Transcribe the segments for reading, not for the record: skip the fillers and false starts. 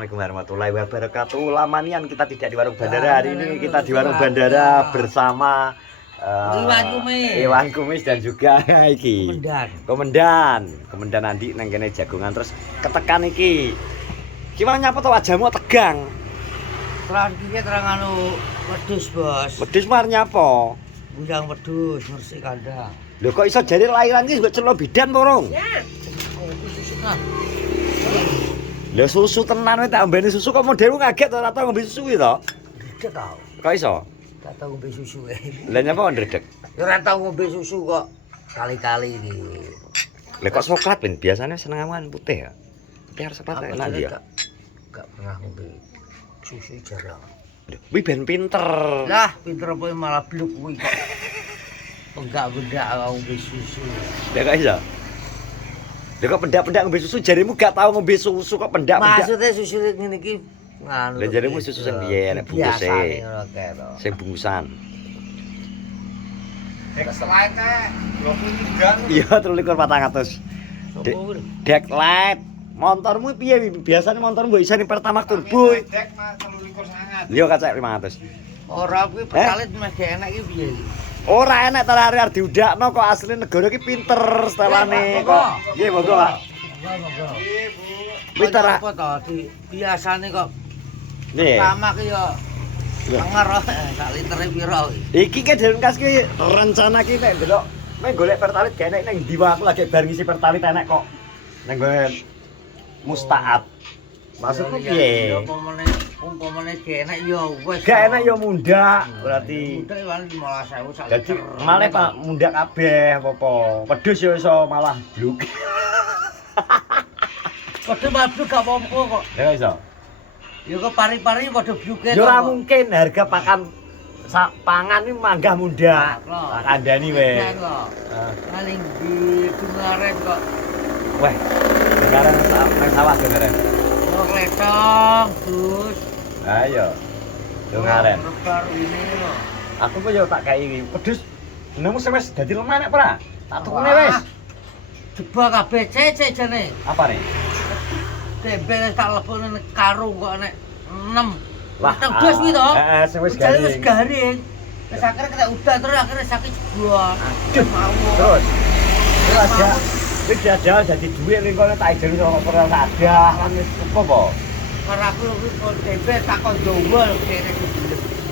Assalamualaikum warahmatullahi wabarakatuh. Lama nian kita tidak di warung bandara. Hari ini kita di warung bandara bersama Iwan Kumis dan juga iki Komandan Andi nang kene jagongan terus ketekan iki. Gimana nyapa to wajahmu tegang? Terang iki terang anu wedhus, Bos. Wedhus mar nyapa? Bujang wedhus ngresik kandang. Lho kok iso jare lahiran iki juga celo bidan to, Rong? Ya. Lho susu tenan kowe tak ombeni susu kok modelu kaget to ora tau ngombe susu iki to? Ndredeg tau. Kok iso? Tak tau ngombe susu. Lah nyapa ndredeg? Ya ora tau ngombe susu kok. Kali-kali iki. Lah kok coklat ben biasanya seneng awan putih ya. Putih harus coklat enak dia. Gak pernah ngombe susu jarang. Lho, kuwi ben pinter. Lah, pinter apa malah bluk kuwi kok. Enggak-enggak ngombe susu. Lah kok iso? Lha kok pendak-pendak ngombe susu jarimu gak tau ngombe susu kok pendak-pendak. Maksudnya susu ngene iki nganu. Lah jarimu susu sing piye nek bungkuse? Sing bungkusan. Dek-light teh 23. Iya 3.400. Dek-light. Motormu piye biasane motormu mbok isine pertamax turbo. Dek 23 Yo kacek 500. Ora kuwi pertalit meh gak enak iki piye iki? Ora enak ta arek diudakno kok asli negara iki pinter setelane kok. Nggih monggo, Pak. Pinter apa to biasane kok nggih. pertama ki yo denger sak litere piro iki. Iki ke Denkas ki rencana ki nek ndelok mek golek pertalit gak enak ning ndi wae aku lagi bar ngisi pertalit enak kok. Ning Mustaat. Maksudku piye? Umpamane gak enak yo wis. Gak enak yo mundak berarti. Mundak kan 15.000 sak Dadi liter. malah Pak mundak kabeh apa-apa. Pedus yo iso malah bluk. Padha mabuk gak apa-apa kok. Ya iso. Yo kok pari-pari padha bluke. Yo ora mungkin harga pakan pangan iki manggah mundak. Tak kandhani weh. Paling di Dungaren kok. Weh. Sekarang nang sawah Dungaren. Oh kletong, Dus. Ayo. Dungaren. Baru ini lho. Aku kok yo tak gawe pedus. Jenengmu wis dadi lemah nek ora? Tak tukune wis. Jebak kabeh cecek jane. Apa nih? Tempe tak lebokne nek karung kok nek 6. Lah, Teng dos kuwi to. Heeh, sing wis Jane garing. wis garing. Wis akhire kena udan terus akhire sakit jebol. Aduh, terus. Wis ada dadi dhuwit ning kono tak ijeni kok ora sadah kan wis apa po? Karo aku kok tempe tak kon jowol kene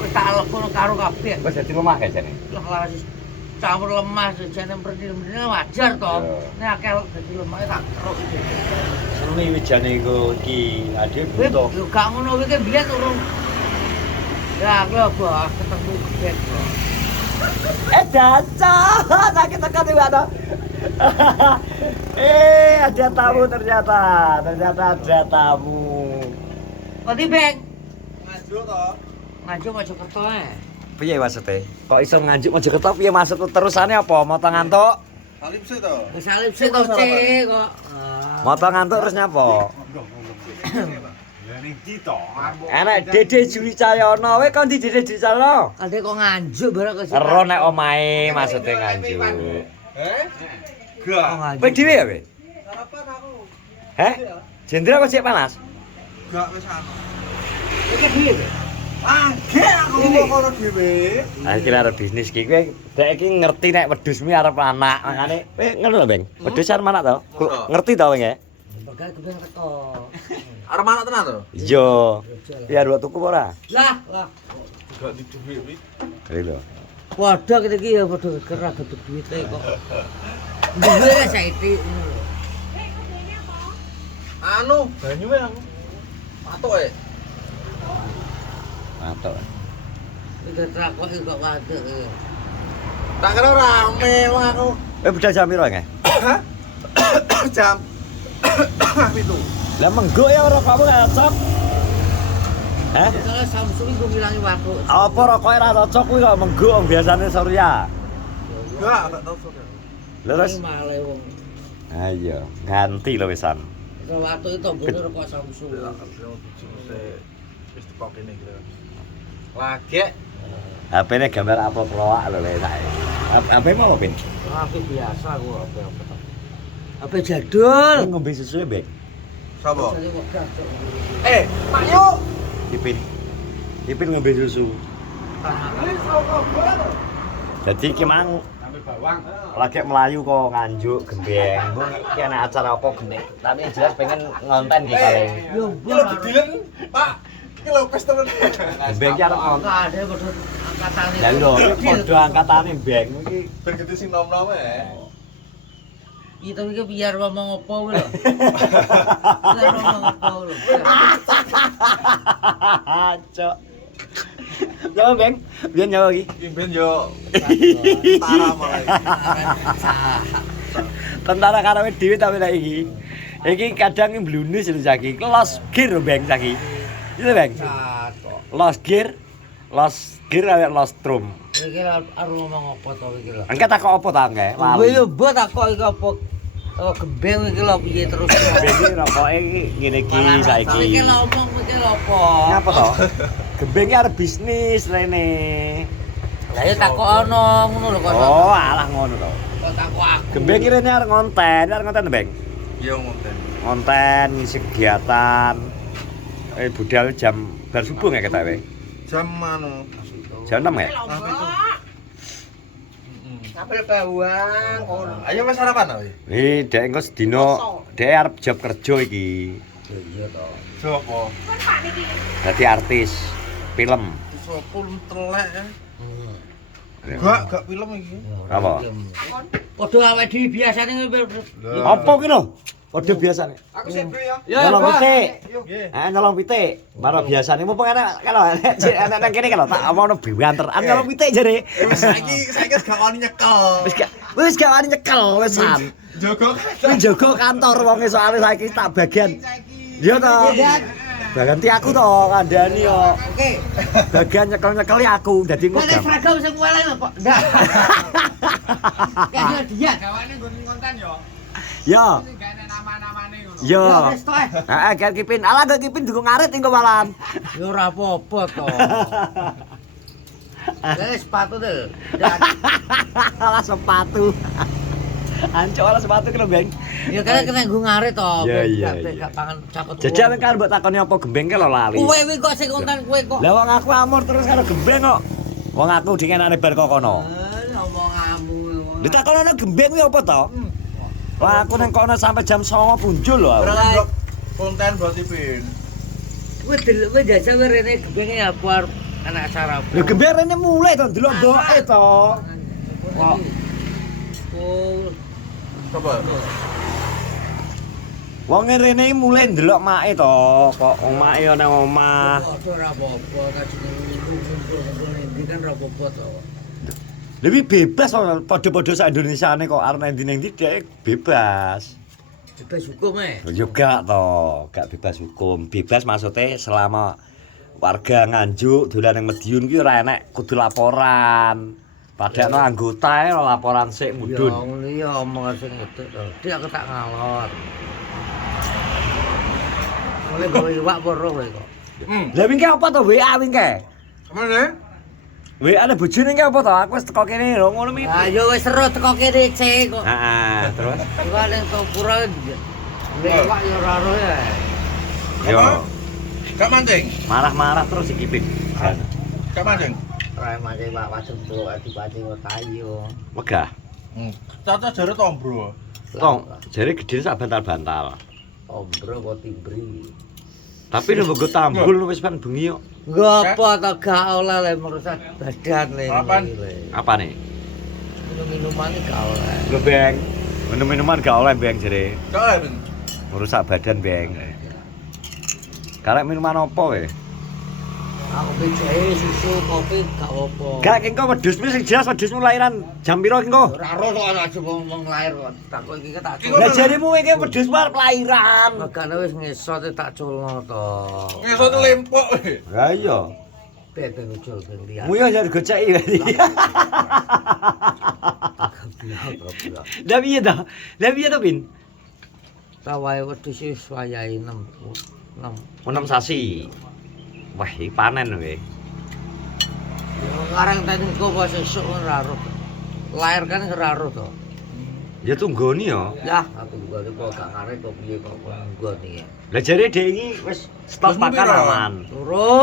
wis tak lebokne karo kabeh. Wis dadi lemah gak jane? Lah laris campur lemah jane mrene wajar to. Nek akeh dadi lemah tak teruk iki. Seni wijane iku iki ade Wih, butuh. yo gak ngono kuwi kan biyen urung. Ya, aku bos ketemu gebet. Daca, sakit tekan iki ada. Ada tamu ternyata. Ternyata ada tamu. Kok di Beng? Maju to. Ngaju Mojokerto ae. Piye maksudnya? Kok iso nganjuk Mojokerto piye maksud terusane apa? Moto ngantuk? Salib sih to. Wis salib sih to, Cek kok. Moto ngantuk terus nyapa? Ya ning ndi to? Enak Dede Juli Cahyono, kowe kon di Dede Juli Cahyono. Ade kok nganjuk bareng kok. Ero nek omahe maksudnya nganjuk. Gak. Kowe dhewe ya, kowe? Sarapan aku. Heh? Jendela kok sik panas? Gak wis anu. Iki piye? Angge aku kono dhewe. Ah iki arep bisnis iki kowe dek iki ngerti nek wedhusmu arep anak. Makane kowe ngono lho, Beng. Wedhus arep anak to? Ngerti to kowe nggih? Bakal kepen keto. Arep anak tenan to? Iya. Ya arep tuku apa ora? Lah. Gak di dhuwit kuwi. Iki lho. Waduh kene iki ya padha gerak gedhe duwite kok. Duwe saiki ngono lho. Anu, banyu e aku. Patuk e. Matok. Iki trakok kok waduk. Tak kira rame wong aku. Kowe budal jam piro nggih? Jam itu. Lah mengguk ya rokokmu gak cocok. Heh? Soale Samsung iku ngilangi waktu. Apa rokoke ra cocok kuwi kok mengguk wong biasane Surya. Gak tau sok. Lha terus male wong. ayo ganti lho wisan. Waktu itu bener kok Samsung. Wis dipakene iki. Lagi HP-ne gambar upload roak lho lek saiki. HP mau apa, Pin? HP biasa gua HP. HP jadul. Ngombe susu, Bek. Sapa? Jadi wegah, Cuk. Pak yuk. Ipin ngombe susu. Jadi iki mang lagi melayu kok nganjuk gembeng. Mbok iki ana acara apa gene. Tapi yang jelas pengen ngonten iki kali. Yo, Iki lho bedilen, Pak. Iki lho pesta tenan. Gembeng iki arep ngonten. Enggak ada padha angkatane. Ya lho, iki padha angkatane beng iki. Ben gede sing nom-nom Kita iki biar ngomong apa kuwi lho. Biar ngomong apa lho. Cok. Nyawa beng, biar nyawa iki. Iki ben yo tara malah iki. Tentara karawe dhewe tapi lek iki. Iki kadang mblunus lho saiki. Los gear lho beng saiki. Iya beng. Los gear awek los drum. Iki arep ngomong apa to iki lho. Engke takok apa ta engke? Kowe yo mbok takok iki apa gembeng iki lho piye terus. Gembeng iki rokoke iki ngene iki saiki. Iki lho omong iki lho apa? Ngapa to? Gembeng iki arep bisnis rene. Lah ya takokno ngono lho kok. Oh, alah ngono to. Kok takok aku. Gembeng iki rene arep ngonten, Beng. Yo ngonten. Ngonten ngisi kegiatan. Budal jam bar subuh nggak kita Beng? Jam anu. Jam 6 ya? Sampai bawang ngono. Ayo wis sarapan kowe. Dek engko sedina dek arep job kerja iki. Iya to. Sopo? Dadi artis film. Sopo telek. Hmm. Gak film iki. Apa? Padha awake dhewe biasane Apa ki lho? Padha biasane. Aku sik bro ya. Nyolong pitik. Nggih. Nyolong pitik. Baro biasane mumpung enak kalau enak nang kene kalau tak omongno biwanteran nyolong pitik jare. Saiki wis gak wani nyekel. Wis gak wani nyekel wisan. Jogo Njogo kantor wonge soalnya saiki tak bagian. Iya to. Ganti aku to kandhani yo. Oke. Bagian nyekel-nyekeli aku dadi Kok nek ngogam. seragam sing weleh lho, Pak. Ndak. Kayak dia. Gawane nggon konten yo. Yo. Sing gane nama-namane ngono. Yo. Ya wis to. Heeh, gak kipin. Alah gak kipin duku ngarit engko malan. Ya ora apa-apa to. Wis sepatu to. Alah sepatu. Ancok alah sepatu kena beng. Ya kena nggo ngarit to. Iya. Gak pangan cakut. Jadi awake kan mbok takoni apa gembeng ke lho lali. Kowe wi kok sing konten kowe kok. Lah wong aku amur terus karo gembeng kok. Wong aku dingenane bar kok kono. Omonganmu. Ditakono gembeng kuwi apa to? Wah aku nang kono sampai jam 09.00 punjul lho. Ora kan konten berarti pin. Kowe jajal rene gebenge apa arep anak acara apa? Lho gembeng rene mulai to ndelok doke to. Kok Oh, Coba. wong rene mulai ndelok make to. Kok omake ana omah. ora apa-apa kajeng iki kan ora apa-apa to. Lebih bebas kok padha-padha sak Indonesiane kok arep endi-endi dhek bebas. Bebas hukum Yo gak to, gak bebas hukum. Bebas maksudnya selama warga Nganjuk dolan ning Madiun ki ora enek kudu laporan. Padahal anggota laporan sik Ya mudhun. ngono ya omong sing ngedek to. Dik aku tak ngalor. Oleh gawe iwak poro kowe kok. Lah wingke apa to WA wingke? Kemana? WA ana bojone ki apa to? Aku wis teko kene lho ngono mi. Ah yo wis seru teko kene cek kok. Heeh, terus Iwak ning Topura. Iwak yo ora ro ya. yo Gak mancing. marah-marah terus iki Pin. Gak mancing. Ora mancing Pak wadon bro ati-ati kok tayo. Wegah. Caca jare to, Bro. Tong, jare gedhe sak bantal-bantal. Ombro kok timbri. Tapi nek nggo tambul wis pan bengi kok. Ngopo to gak oleh le merusak badan le. Apaan? Apane? Minum-minuman iki gak oleh. Lho Beng. Minum-minuman gak oleh Beng jare. Gak oleh, Pin. Merusak badan Beng. Karek minuman apa kowe? Aku jahe susu kopi gak apa. Gak kengko wedhusmu sing jelas wedhusmu lahiran jam piro kengko? Ora ro kok aja ngomong lahir kok. Takok iki tak Lah jarimu iki wedhusmu arep lahiran. Magane wis ngesot tak culno to. Ngesot lempok. Lah iya. Bete ucul ben lihat. Muyo jar goceki berarti. Lah piye to? Lah piye to, Pin? Tawae wedhus wis wayahe 6. 6 sasi. Wah, iki panen kowe. Ya ngarang tadi kok pas esuk ora ro. Lahir kan ora ro to. Ya tunggoni ya. Lah, aku juga kok gak ngarep kok piye kok nggoni ya. Lah jare dhek iki wis stok Terus makan piro? aman. Loro.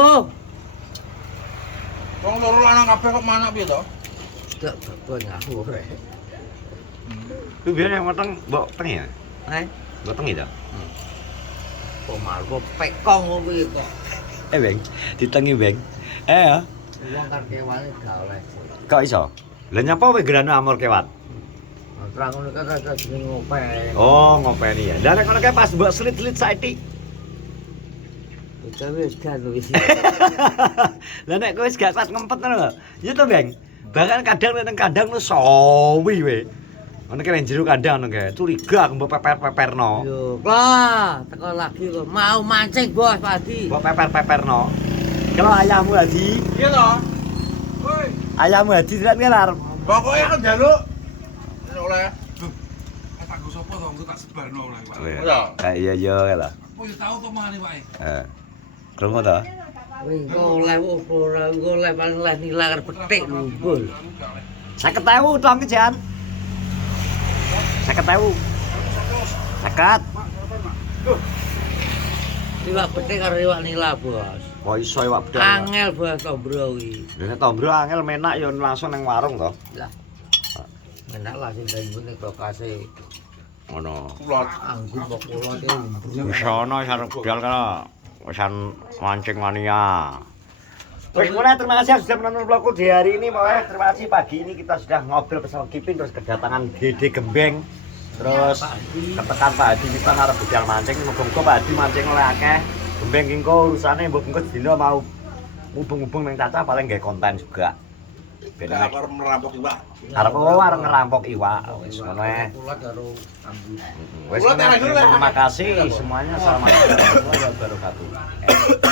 Wong loro lanang kabeh kok manak piye to? Gak bakon aku rek. Ku biyen yang mateng mbok tengi ya. Mbok tengi ta? Kok malu pekong kok kuwi kok. Beng, ditengi Beng. Ya. Wong kan kewane gak oleh. Kok iso? Lah nyapa kowe gerano amor kewan? Terang ngono kan ada jeneng ngopeng. Oh, ngopeni ya. Lah nek ngono kae pas mbok slit-slit saiki. Kita wis kan wis. Lah nek kowe wis gak kuat ngempet ngono lho. Ya to, Beng. Bahkan kadang nek kandang lu sawi we. Ngono kae jero kandang ngono kae. Curiga mbok peper-peperno. Yo, lah, teko lagi kok mau mancing bos padi. Mbok peper-peperno. Kalau ayammu Hadi, Iya to. Woi, ayammu Hadi kan ngelar. pokoke kan njaluk. Oleh. Tak go sapa to, engko tak sebarno oleh, Pak. Iya. Kayak iya lah. Oh, ya tau to mari, Pak. Krungu to? Wih, goleh ora goleh paling leh nilang petik lumpul. 50.000 tong ki, Jan. 50.000. 50. Iwak petik karo iwak nila, Bos. Kok iso iwak bedal. Angel bos tombro kuwi. Lah nek tombro angel menak ya langsung nang warung to. Lah. Enak lah sing dengku ning lokase Ngono. Kulot. anggun kok kula ke umbruk. Wis ana sareng bedal kana. Wisan mancing mania. Wis mulai terima kasih sudah menonton vlogku di hari ini mulai. Terima kasih pagi ini kita sudah ngobrol bersama Kipin terus kedatangan Dede Gembeng. Terus ketekan Pak Hadi kita ngarep bedal mancing. Muga-muga Pak Hadi mancing oleh akeh. Gembeng kingko urusane mbok engko dina mau ngubung-ngubung nang Caca paling nggak konten juga. Ben Nek nek arep merampok iwak. arep arep ngerampok iwak wis ngono ae. Kula karo anggun. Wis Kula tenan dulu, Pak. terima kasih semuanya. Assalamualaikum warahmatullahi wabarakatuh.